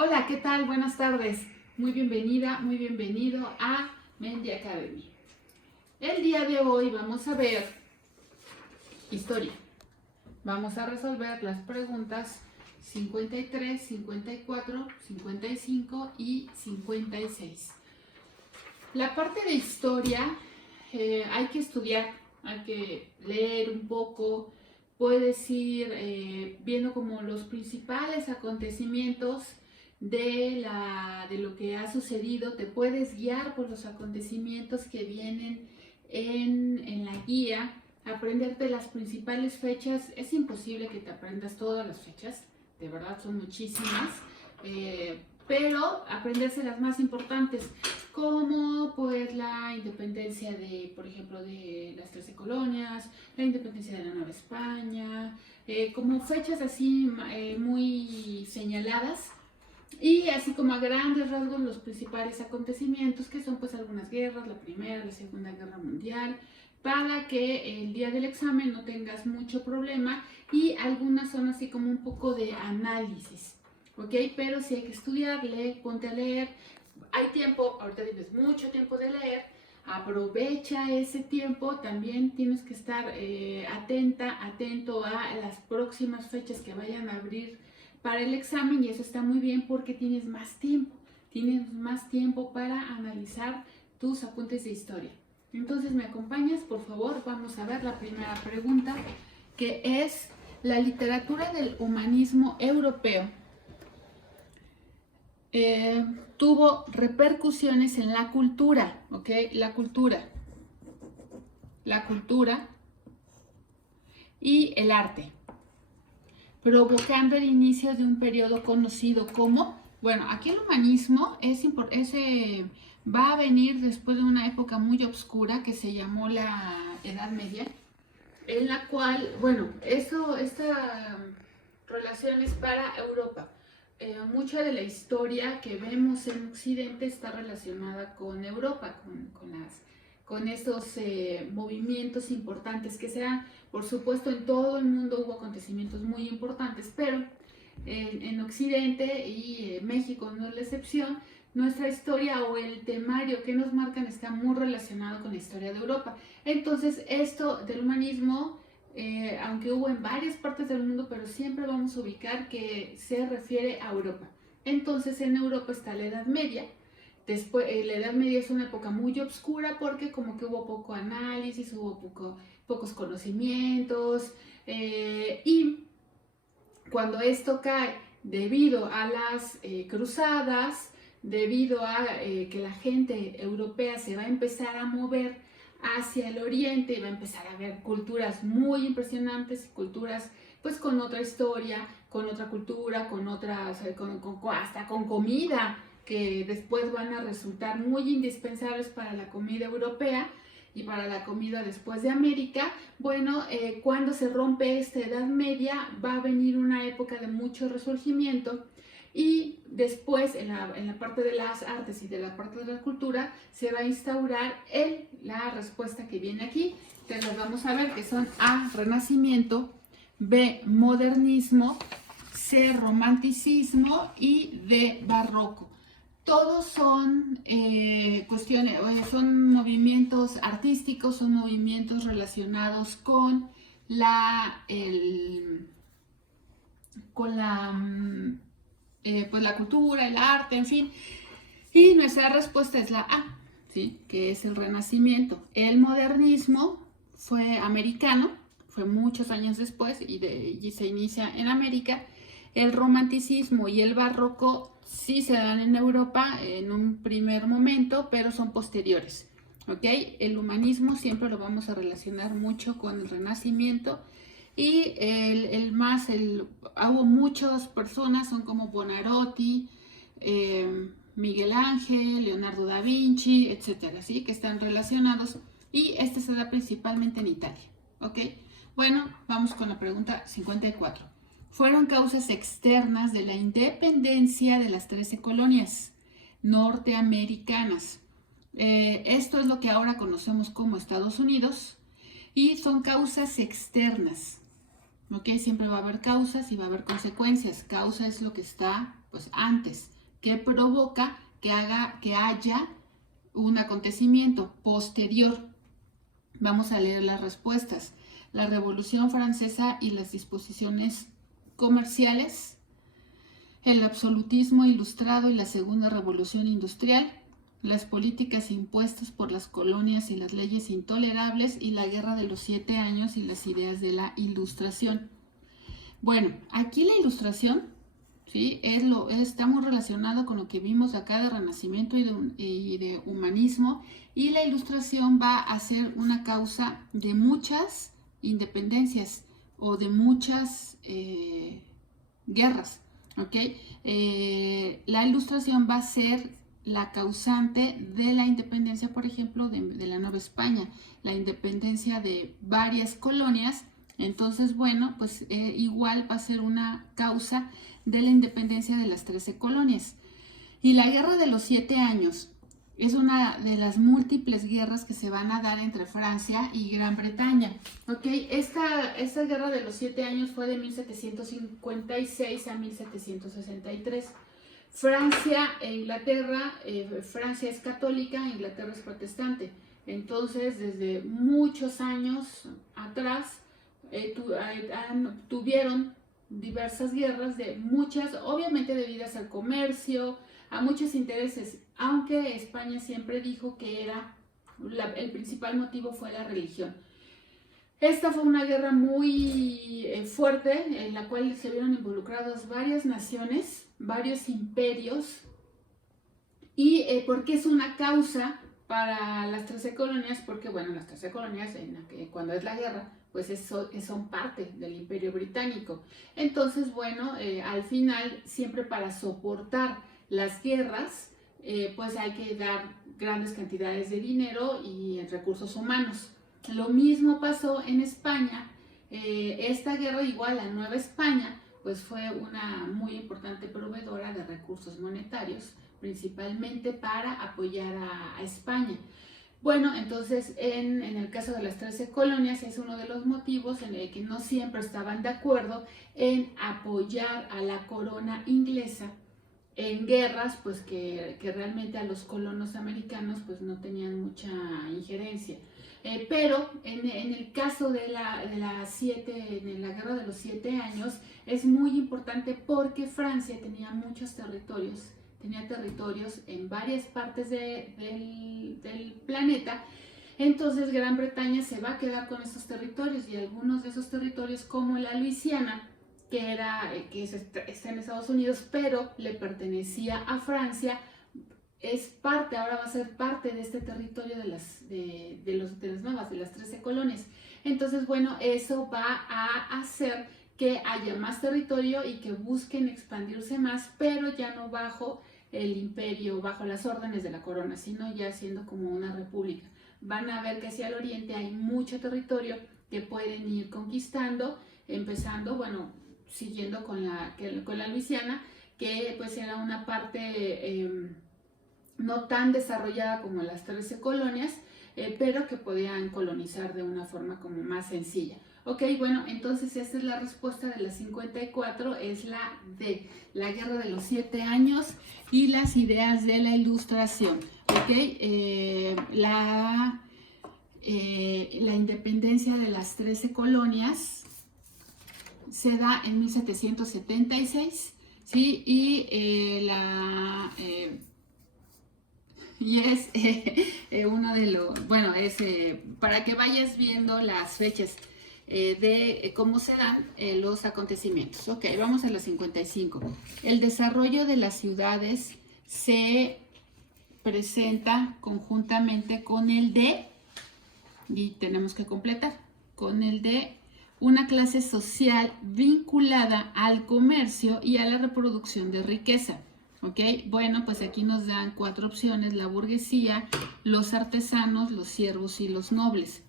Hola, ¿qué tal? Buenas tardes. Muy bienvenida, muy bienvenido a Mendy Academy. El día de hoy vamos a ver historia. Vamos a resolver las preguntas 53, 54, 55 y 56. La parte de historia hay que estudiar, hay que leer un poco. Puedes ir viendo como los principales acontecimientos de lo que ha sucedido. Te puedes guiar por los acontecimientos que vienen en la guía, aprenderte las principales fechas. Es imposible que te aprendas todas las fechas, de verdad son muchísimas, pero aprenderse las más importantes, como pues la independencia de, por ejemplo, de las 13 colonias, la independencia de la Nueva España, como fechas así muy señaladas, y así como a grandes rasgos los principales acontecimientos, que son pues algunas guerras, la Primera, la Segunda Guerra Mundial, para que el día del examen no tengas mucho problema, y algunas son así como un poco de análisis, ¿ok? Pero si hay que estudiarle, ponte a leer. Hay tiempo, ahorita tienes mucho tiempo de leer, aprovecha ese tiempo. También tienes que estar atento a las próximas fechas que vayan a abrir para el examen, y eso está muy bien porque tienes más tiempo para analizar tus apuntes de historia. Entonces, ¿me acompañas? Por favor, vamos a ver la primera pregunta, que es: la literatura del humanismo europeo tuvo repercusiones en la cultura, ¿ok? La cultura y el arte, provocando el inicio de un periodo conocido como, bueno, aquí el humanismo va a venir después de una época muy oscura que se llamó la Edad Media, en la cual, bueno, esta relación es para Europa. Mucha de la historia que vemos en Occidente está relacionada con Europa, con estos movimientos importantes que se dan. Por supuesto, en todo el mundo hubo acontecimientos muy importantes, pero en Occidente, y México no es la excepción, nuestra historia o el temario que nos marcan está muy relacionado con la historia de Europa. Entonces, esto del humanismo, aunque hubo en varias partes del mundo, pero siempre vamos a ubicar que se refiere a Europa. Entonces, en Europa está la Edad Media. Después, la Edad Media es una época muy oscura porque como que hubo poco análisis, pocos conocimientos, y cuando esto cae debido a las cruzadas, debido a que la gente europea se va a empezar a mover hacia el oriente y va a empezar a ver culturas muy impresionantes, culturas pues con otra historia, con otra cultura, con otras, hasta con comida, que después van a resultar muy indispensables para la comida europea y para la comida después de América. Bueno, cuando se rompe esta Edad Media va a venir una época de mucho resurgimiento, y después en la parte de las artes y de la parte de la cultura se va a instaurar la respuesta que viene aquí. Entonces las vamos a ver, que son A, Renacimiento; B, Modernismo; C, Romanticismo; y D, Barroco. Todos son cuestiones, son movimientos artísticos, son movimientos relacionados con pues la cultura, el arte, en fin. Y nuestra respuesta es la A, ¿sí? Que es el Renacimiento. El modernismo fue americano, fue muchos años después, y se inicia en América. El romanticismo y el barroco sí se dan en Europa en un primer momento, pero son posteriores, ¿ok? El humanismo siempre lo vamos a relacionar mucho con el Renacimiento, y hubo muchas personas, son como Buonarroti, Miguel Ángel, Leonardo da Vinci, etcétera, ¿sí? Que están relacionados, y este se da principalmente en Italia, ¿ok? Bueno, vamos con la pregunta 54. Fueron causas externas de la independencia de las 13 colonias norteamericanas. Esto es lo que ahora conocemos como Estados Unidos, y son causas externas, ¿ok? Siempre va a haber causas y va a haber consecuencias. Causa es lo que está Pues antes. ¿Qué provoca que haya un acontecimiento posterior? Vamos a leer las respuestas. La Revolución Francesa y las disposiciones comerciales, el absolutismo ilustrado y la Segunda Revolución Industrial, las políticas impuestas por las colonias y las leyes intolerables y la Guerra de los 7 Años y las ideas de la Ilustración. Bueno, aquí la Ilustración, ¿sí? Está muy relacionado con lo que vimos acá de Renacimiento y de humanismo, y la Ilustración va a ser una causa de muchas independencias o de muchas guerras, ¿ok? La Ilustración va a ser la causante de la independencia, por ejemplo, de la Nueva España, la independencia de varias colonias. Entonces, bueno, pues igual va a ser una causa de la independencia de las 13 colonias. Y la Guerra de los 7 Años es una de las múltiples guerras que se van a dar entre Francia y Gran Bretaña. ¿Ok? Esta Guerra de los 7 Años fue de 1756 a 1763. Francia e Inglaterra, Francia es católica, Inglaterra es protestante. Entonces, desde muchos años atrás, tuvieron diversas guerras, obviamente debidas al comercio, a muchos intereses, aunque España siempre dijo que el principal motivo fue la religión. Esta fue una guerra muy fuerte, en la cual se vieron involucradas varias naciones, varios imperios. ¿Y por qué es una causa para las 13 colonias? Porque, bueno, las 13 colonias, cuando es la guerra, pues son parte del Imperio Británico. Entonces, bueno, al final, siempre para soportar las guerras, pues hay que dar grandes cantidades de dinero y recursos humanos. Lo mismo pasó en España. Esta guerra, igual la Nueva España, pues fue una muy importante proveedora de recursos monetarios, principalmente para apoyar a España. Bueno, entonces en el caso de las 13 colonias es uno de los motivos en el que no siempre estaban de acuerdo en apoyar a la corona inglesa en guerras, pues que realmente a los colonos americanos pues no tenían mucha injerencia. Pero en el caso de la Guerra de los 7 Años es muy importante porque Francia tenía muchos territorios, en varias partes del planeta. Entonces Gran Bretaña se va a quedar con esos territorios, y algunos de esos territorios, como la Luisiana, que está en Estados Unidos, pero le pertenecía a Francia, ahora va a ser parte de este territorio de las 13 colonias. Entonces, bueno, eso va a hacer que haya más territorio y que busquen expandirse más, pero ya no bajo el imperio, bajo las órdenes de la corona, sino ya siendo como una república. Van a ver que hacia el oriente hay mucho territorio que pueden ir conquistando, empezando, bueno, siguiendo con la Luisiana, que pues era una parte no tan desarrollada como las 13 colonias, pero que podían colonizar de una forma como más sencilla. Ok, bueno, entonces esta es la respuesta de las 54, es la de la Guerra de los 7 Años y las ideas de la Ilustración. Ok, la independencia de las 13 colonias se da en 1776, ¿sí? Y es uno de los, bueno, para que vayas viendo las fechas de cómo se dan los acontecimientos. Ok, vamos a las 55. El desarrollo de las ciudades se presenta conjuntamente con el de, y tenemos que completar, con el de una clase social vinculada al comercio y a la reproducción de riqueza. ¿Ok? Bueno, pues aquí nos dan 4 opciones: la burguesía, los artesanos, los siervos y los nobles.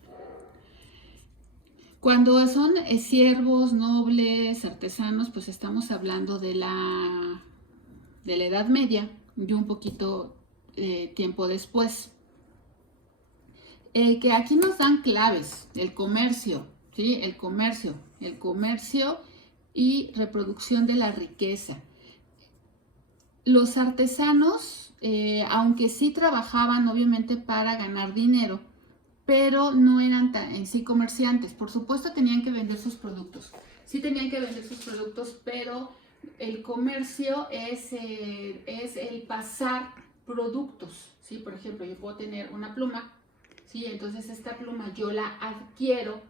Cuando son siervos, nobles, artesanos, pues estamos hablando de la Edad Media y un poquito tiempo después. Que aquí nos dan claves: el comercio, ¿sí? El comercio y reproducción de la riqueza. los artesanos, aunque sí trabajaban obviamente para ganar dinero, pero no eran en sí comerciantes. Por supuesto tenían que vender sus productos. Sí tenían que vender sus productos, pero el comercio es el pasar productos, ¿sí? Por ejemplo, yo puedo tener una pluma, ¿sí? Entonces esta pluma yo la adquiero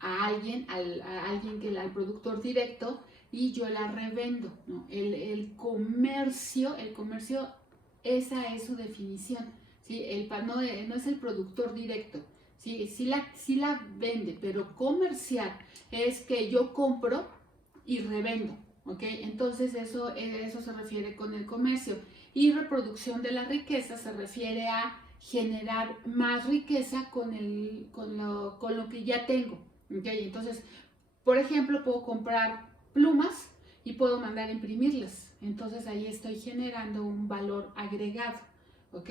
a alguien, al productor directo, y yo la revendo, ¿no? El comercio, esa es su definición, ¿sí? No es el productor directo, ¿sí? Sí la vende, pero comercial es que yo compro y revendo, ¿ok? Entonces eso se refiere con el comercio. Y reproducción de la riqueza se refiere a generar más riqueza con lo que ya tengo, ¿ok? Entonces, por ejemplo, puedo comprar plumas y puedo mandar a imprimirlas. Entonces ahí estoy generando un valor agregado, ¿ok?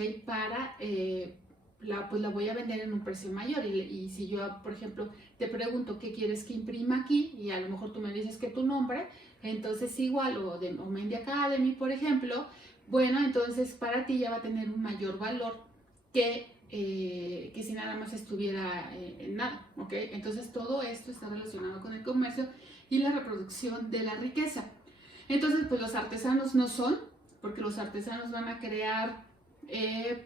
Pues la voy a vender en un precio mayor. Y si yo, por ejemplo, te pregunto qué quieres que imprima aquí, y a lo mejor tú me dices que tu nombre, entonces igual, o Mendy Academy, por ejemplo, bueno, entonces para ti ya va a tener un mayor valor que si nada más estuviera en nada, ¿ok? Entonces todo esto está relacionado con el comercio y la reproducción de la riqueza. Entonces, pues los artesanos no son, porque los artesanos van a crear,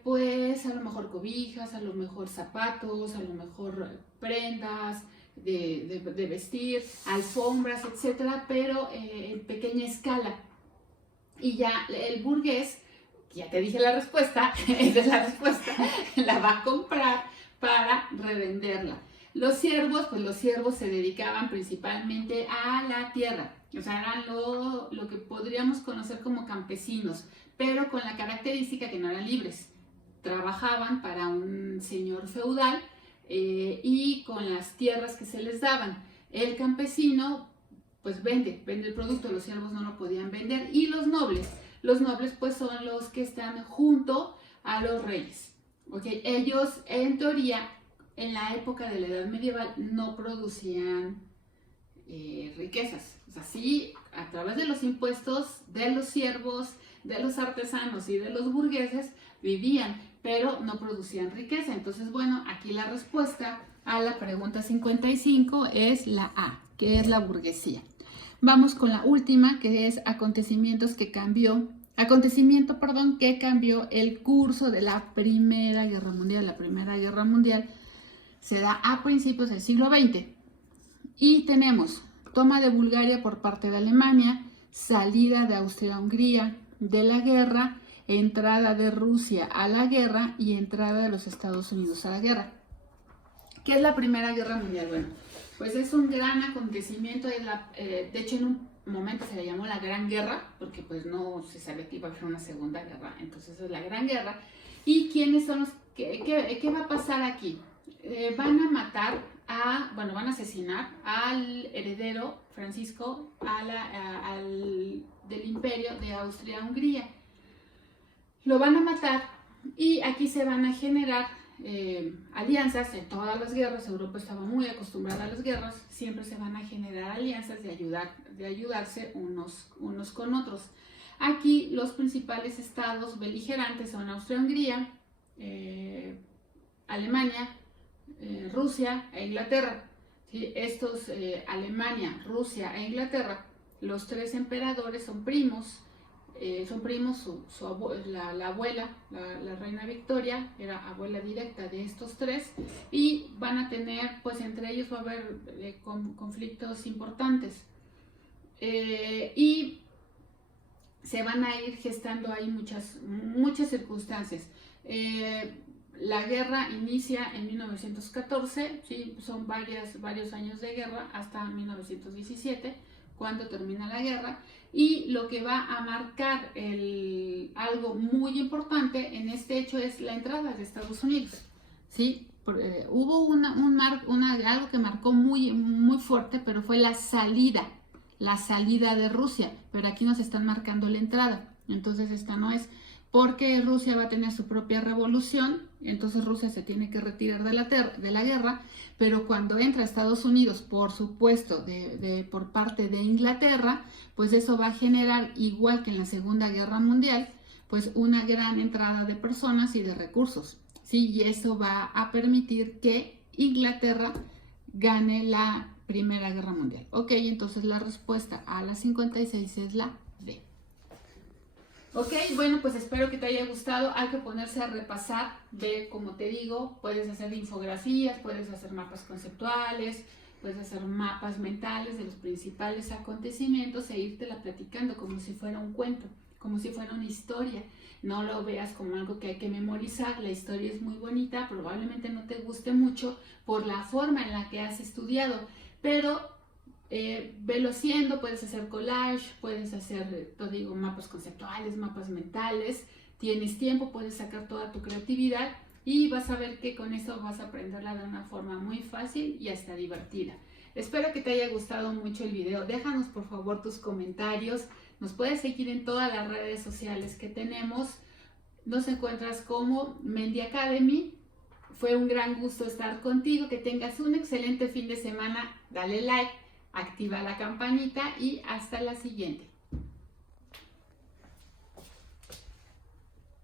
pues a lo mejor cobijas, a lo mejor zapatos, a lo mejor prendas de vestir, alfombras, etcétera, pero en pequeña escala. Y ya el burgués, ya te dije la respuesta, esa es la respuesta, la va a comprar para revenderla. Los siervos, pues los siervos se dedicaban principalmente a la tierra, o sea, eran lo que podríamos conocer como campesinos, pero con la característica que no eran libres. Trabajaban para un señor feudal y con las tierras que se les daban. El campesino pues vende el producto, los siervos no lo podían vender. Y los nobles pues son los que están junto a los reyes, ¿ok? Ellos en teoría en la época de la Edad Medieval no producían riquezas, o sea, sí, a través de los impuestos de los siervos, de los artesanos y de los burgueses vivían, pero no producían riqueza. Entonces, bueno, aquí la respuesta a la pregunta 55 es la A, que es la burguesía. Vamos con la última, que es acontecimiento que cambió el curso de la Primera Guerra Mundial. La Primera Guerra Mundial se da a principios del siglo XX y tenemos toma de Bulgaria por parte de Alemania, salida de Austria-Hungría de la guerra, entrada de Rusia a la guerra y entrada de los Estados Unidos a la guerra. ¿Qué es la Primera Guerra Mundial? Bueno, pues es un gran acontecimiento, de hecho en un momento se le llamó la Gran Guerra, porque pues no se sabía que iba a haber una Segunda Guerra, entonces es la Gran Guerra. ¿Y quiénes son qué va a pasar aquí? Van a matar van a asesinar al heredero Francisco del imperio de Austria-Hungría. Lo van a matar y aquí se van a generar alianzas. En todas las guerras, Europa estaba muy acostumbrada a las guerras, siempre se van a generar alianzas de ayudarse unos con otros. Aquí los principales estados beligerantes son Austria-Hungría, Alemania, Rusia e Inglaterra. ¿Sí? Alemania, Rusia e Inglaterra, los tres emperadores son primos. La abuela, la reina Victoria, era abuela directa de estos tres, y van a tener, pues entre ellos va a haber conflictos importantes, y se van a ir gestando ahí muchas circunstancias. La guerra inicia en 1914, ¿sí? Son varios años de guerra hasta 1917, cuando termina la guerra. Y lo que va a marcar algo muy importante en este hecho es la entrada de Estados Unidos, ¿sí? Hubo algo que marcó muy, muy fuerte, pero fue la salida de Rusia, pero aquí nos están marcando la entrada, entonces esta no es. porque Rusia va a tener su propia revolución, entonces Rusia se tiene que retirar de la guerra, pero cuando entra Estados Unidos, por supuesto, por parte de Inglaterra, pues eso va a generar, igual que en la Segunda Guerra Mundial, pues una gran entrada de personas y de recursos, ¿sí? Y eso va a permitir que Inglaterra gane la Primera Guerra Mundial. Ok, entonces la respuesta a la 56 es la D. Ok, bueno, pues espero que te haya gustado. Hay que ponerse a repasar, ver, como te digo, puedes hacer infografías, puedes hacer mapas conceptuales, puedes hacer mapas mentales de los principales acontecimientos e írtela platicando como si fuera un cuento, como si fuera una historia. No lo veas como algo que hay que memorizar. La historia es muy bonita, probablemente no te guste mucho por la forma en la que has estudiado, pero velo haciendo, puedes hacer collage, puedes hacer, te digo, mapas conceptuales, mapas mentales, tienes tiempo, puedes sacar toda tu creatividad y vas a ver que con eso vas a aprenderla de una forma muy fácil y hasta divertida. Espero que te haya gustado mucho el video. Déjanos por favor tus comentarios. Nos puedes seguir en todas las redes sociales que tenemos. Nos encuentras como Mendi Academy. Fue un gran gusto estar contigo. Que tengas un excelente fin de semana. Dale like, activa la campanita y hasta la siguiente.